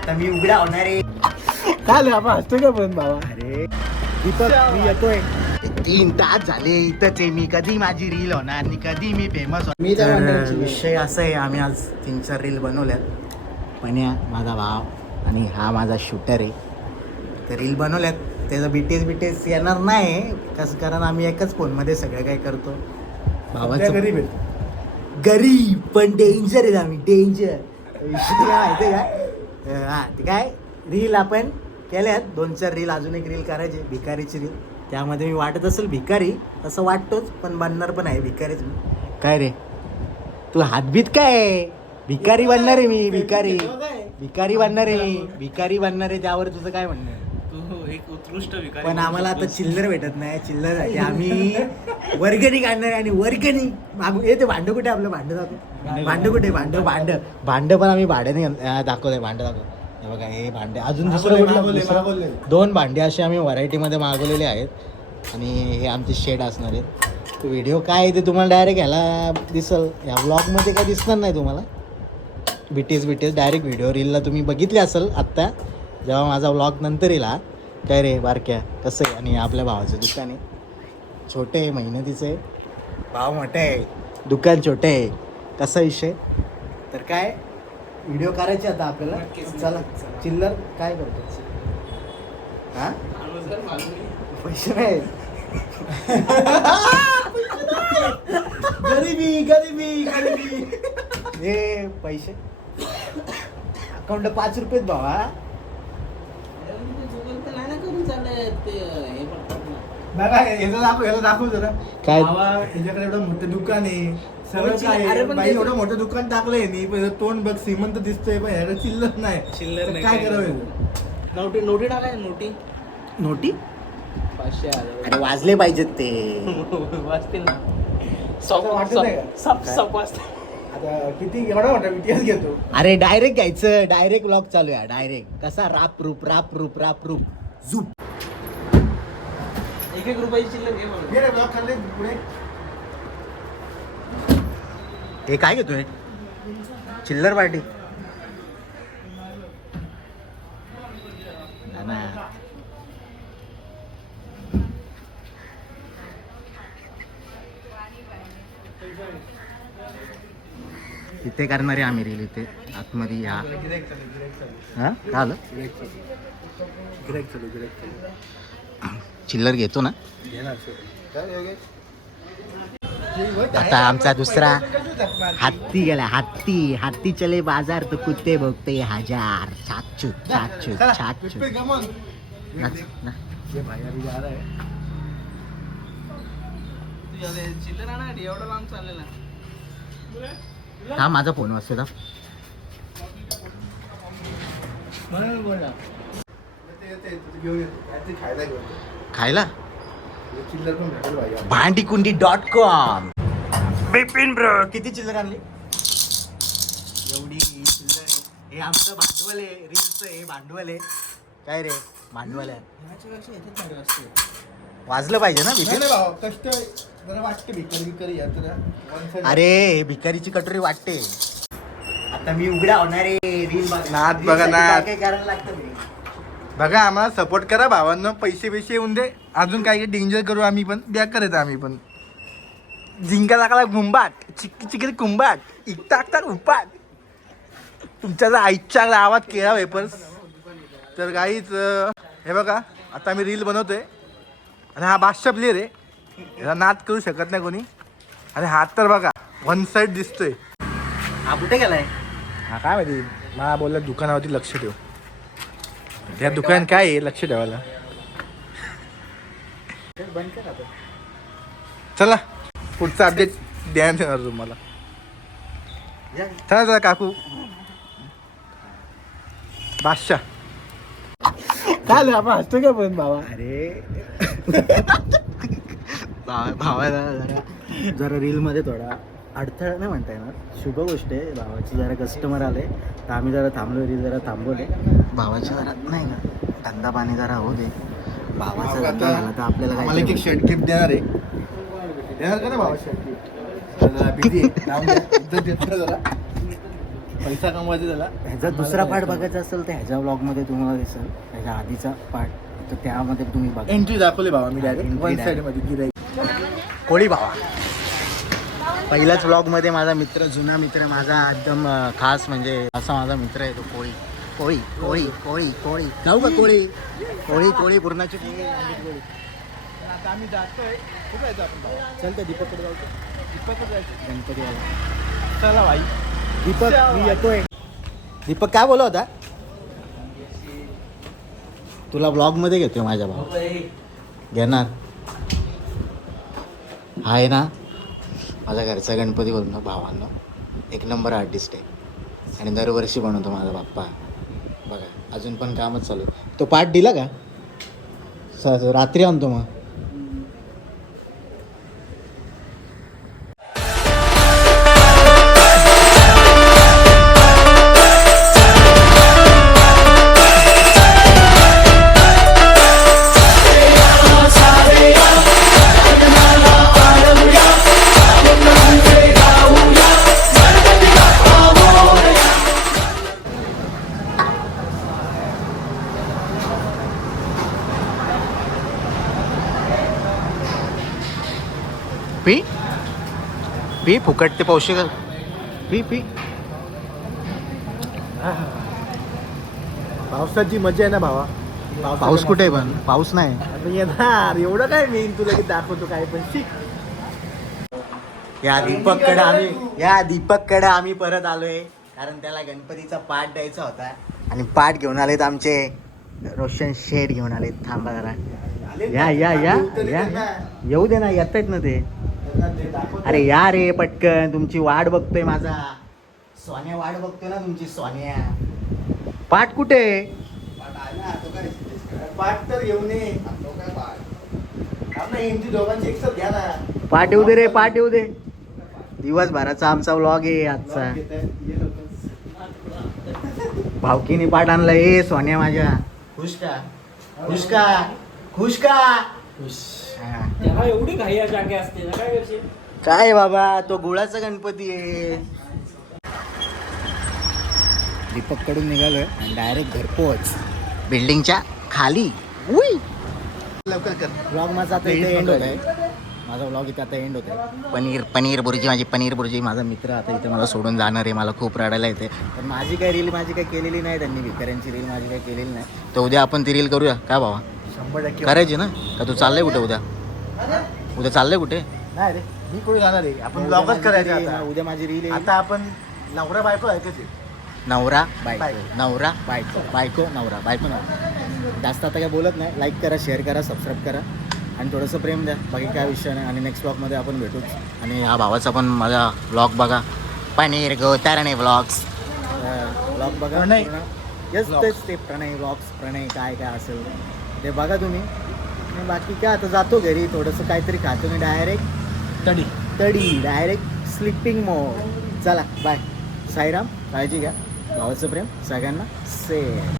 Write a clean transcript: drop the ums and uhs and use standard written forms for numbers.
आता मी उघडा होणार आहे. काय आपण हसतो का पण बाबा? अरे दीपक मी येतोय. 3 तास झाले इथंच आहे मी. कधी माझी रील होणार आणि कधी मी फेमस होणार. मी तर म्हणतो विषय असा आहे, आम्ही आज 3-4 रील बनवल्यात. पण्या माझा भाव आणि हा माझा शूटर आहे. तर रील बनवल्यात. त्याचं बीटीएस येणार नाही कसं, कारण आम्ही एकाच फोनमध्ये सगळं काय करतो. भावाचं गरीब आहे. गरीब पण डेंजर आहे आम्ही, डेंजर. विषय काय माहिती आहे का? हां ते काय रील आपण केल्यात 2-4 रील, अजून एक रील करायची भिकारीची रील. त्यामध्ये मी वाटत असेल भिकारी, तसं वाटतोच, पण बनणार पण आहे भिकारीच मी. काय रे तू हातबीत काय? भिकारी बनणार आहे मी, भिकारी बनणार आहे मी, भिकारी बनणार आहे. त्यावर तुझं काय म्हणणं आहे? तू एक उत्कृष्ट विकारी. पण आम्हाला आता चिल्लर भेटत नाही. चिल्लरसाठी आम्ही वर्गणी काढणार आहे. आणि वर्गणी मागू ते भांडं कुठे आपलं? भांडं कुठे? भांडं पण आम्ही भाड्याने दाखवत आहे. भांडं दाखव. हे बघा हे भांडे. अजून दुसरं 2 भांडे असे आम्ही व्हरायटीमध्ये मागवलेले आहेत. आणि हे आमचे शेड असणार आहेत. व्हिडिओ काय आहे ते तुम्हाला डायरेक्ट ह्याला दिसल. ह्या ब्लॉगमध्ये काय दिसणार नाही तुम्हाला. बीटीएस डायरेक्ट व्हिडिओ रीलला तुम्ही बघितले असेल आत्ता, जेव्हा माझा ब्लॉग नंतर येईल. काय रे बारक्या कसं आहे? आणि आपल्या भावाचं दुकान आहे. छोटे आहे, मेहनतीचं आहे. भाव मोठं आहे, दुकान छोटे आहे. कसा विषय? तर काय व्हिडिओ करायचे आता आपल्याला. चला चिल्लर काय करतो? हां पैसे नाही. गरिबी हे पैसे अकाउंट 5 रुपयेत भावा. दाखव जरा काय? याच्याकडे एवढं मोठं दुकान आहे, सगळं काय आहे. बाई एवढं मोठं दुकान टाकलंय नी, पण तोंड बघ श्रीमंत दिसतोय, पण ह्याला चिल्लर नाही. चिल्लर नाही. काय करावं? नोटी टाकाय. नोटी 500,000 अरे वाजले पाहिजेत ते. वाचतील ना. वाटत नाही का? सप वाजते. आता किती एवढा मोठा बीटीएस घेतो. अरे डायरेक्ट घ्यायचं. डायरेक्ट व्लॉग चालू आहे. डायरेक्ट कसा राप रूप झूप. 1 रुपयाची चिल्लर घे म्हणून. हे रे ब्लॉक खाल्ले पुढे. हे काय घेतोय? चिल्लर पार्टी. इथे करणारे आम्ही रील इथे आतमध्ये या. हा काय आलं? गिऱ्हाईक चालू. चिल्लर घेतो ना आता. आमचा दुसरा हत्ती गेला. हत्ती चले बाजार तो कुत्ते भोगते 1000. छाछूत चिल्लर आणा एवढं लांब चाललेला. हा माझा फोन वाजतो का? खायला भांडीकुंडी.com. बिपिन ब्रो किती चिल्लर आणली? एवढी चिल्लर आहे. हे आमचं भांडवल आहे. रीलचं हे भांडवल आहे. काय रे भांडवल आहे. वाजलं पाहिजे ना बिपिन. कष्ट जरा वाटते भिकारी यात. अरे हे भिकारीची कटोरी वाटते. आता मी उघडा होणार आहे. रील नाद बघा नाद. काय करायला लागतं मी. बघा आम्हाला सपोर्ट करा भावांना. पैसे येऊन दे. अजून काही डेंजर करू आम्ही पण. द्या करायचं आम्ही पण. जिंका टाकला घुंबाट, चिकन कुंबाट, टाक उपाट. तुमच्या आईच्या आवाज केळा वेपर्स. तर काहीच हे बघा आता आम्ही रील बनवतोय. आणि हा बादशाह प्लेअर आहे. ह्याला नाद करू शकत नाही कोणी. आणि हात तर बघा 1 साईड दिसतोय. हा कुठे गेलाय? हा काय माहिती. मला बोलला दुकानावरती लक्ष ठेव. त्या दुकान काय आहे लक्ष ठेवायला. बंद कर आता. चला पुढचा अपडेट द्यायला येणार तुम्हाला. चला काकू. बादशाह काय आपण हसतो का पण बाबा? अरे भावाला जरा रीलमध्ये थोडा अडथळा नाही म्हणता येणार. शुभ गोष्ट आहे. भावाचे जरा कस्टमर आले तर आम्ही जरा थांबलो. रील जरा थांबवले. भावाचे जरा नाही ना धंदा पाणी जरा होऊ दे. भावाचा धंदा झाला तर आपल्याला आम्हाला एक शर्ट गिफ्ट देणार आहे. देणार का ना भावा शर्ट गिफ्ट? बिझी आहे. जरा पैसा कमवायचा त्याला. ह्याचा दुसरा पार्ट बघायचा असेल तर ह्याच्या ब्लॉगमध्ये तुम्हाला दिसेल ह्याच्या आधीचा पार्ट, तर त्यामध्ये तुम्ही बघा. एंट्री दाखवली भावा मी direct Entry one direct. Side मध्ये गिराई. कोळी भावा. पहिल्याच ब्लॉगमध्ये माझा मित्र, जुना मित्र माझा एकदम खास, म्हणजे असा माझा मित्र आहे तो कोळी. कोळी कोळी कोळी कोळी जाऊ का कोळी? कोळी कोळी पूर्णाची कोळी. आता आम्ही जातोय. कुठे जायचं आपण भावा? चल तर दीपककडे जाऊ. दीपककडे जायचं. गणपतीवाला चला भाई. दीपक, मी येतोय. दीपक काय बोलत होता? तुला ब्लॉग मध्ये घेतोय माझ्या भाऊ. घेणार आहे ना. माझ्या घरचा गणपती बोलतो भावांनो, एक नंबर आर्टिस्ट आहे आणि दरवर्षी बनवतो माझा बाप्पा. बघा अजून पण कामच चालू आहे. तो पाठ दिला का? रात्री आणतो मग. पी पी फुकट ते पौष्टिक. P P. पावसाची मजा आहे ना भावा. पाऊस कुठे आहे पण? पाऊस नाही. आता येणार एवढं काय मी तुला की दाखवतो काय पण शिक. या दीपककडे आम्ही परत आलोय, कारण त्याला गणपतीचा पाठ द्यायचा होता आणि पाठ घेऊन आलेत आमचे रोशन शेठ घेऊन आलेत. थांबा जरा. या या या या येऊ दे ना, येत आहेत ना ते. अरे या रे पटकन, तुमची वाट बघतोय माझा सोन्या, वाट बघतोय ना तुमची सोन्या. पाठ कुठे? पाठ तर घेऊन ये. दोघांची एकसाथ घ्या ना. पाठ येऊ दे रे, पाठ येऊ दे. दिवसभराचा आमचा व्लॉग आहे आजचा. भावकीने पाठ आणला. ए सोन्या माझ्या, खुश का? खुश का? खुश का? हा. त्याला एवढी घाई जागे असते ना, काय करशील? काय बाबा, तो गुळाचा गणपती आहे. दीपक कडून निघालोय आणि डायरेक्ट घरपोच बिल्डिंगच्या खाली. उई. लवकर कर. ब्लॉग माझा आता इथे एंड होत आहे. माझा ब्लॉग इथे आता एंड होत आहे. पनीर बुर्जी, माझी पनीर बुर्जी. माझा मित्र आता इथे मला सोडून जाणार आहे. मला खूप रडायला येते. पण माझी काय रील काही केलेली नाही त्यांनी. भिकाऱ्यांची रील माझी काही केलेली नाही. तर उद्या आपण ती रील करूया काय भावा? 100% करायची ना? का तू चाललंय कुठे उद्या? उद्या चाललंय कुठे? नाही रे, मी कुठे जाणार आहे? आपण उद्या ब्लॉगच माझी करायचं रील- आता. उद्या माझी रील आता आपण नवरा बायको आहे का ते? नवरा बायको, बायको. नवरा बायको, बायको नवरा, बायको नवरा. जास्त आता काय बोलत नाही. लाईक करा, शेअर करा, सबस्क्राईब करा आणि थोडंसं प्रेम द्या. बाकी काय विषय नाही. आणि नेक्स्ट ब्लॉगमध्ये आपण भेटूच. आणि हा भावाचा पण माझा ब्लॉग बघा, पनीर गोतारणे ब्लॉग्स. ब्लॉग बघा. प्रणय. Yes Vlogs. तेच ते प्रणय ब्लॉग्स. प्रणय काय काय असेल ते बघा तुम्ही. आणि बाकी काय आता जातो घरी, थोडंसं काहीतरी खातो मी. डायरेक्ट तडी डायरेक्ट स्लिपिंग मोड. चला बाय. साईराम, काळजी घ्या. भावाचं प्रेम सगळ्यांना से.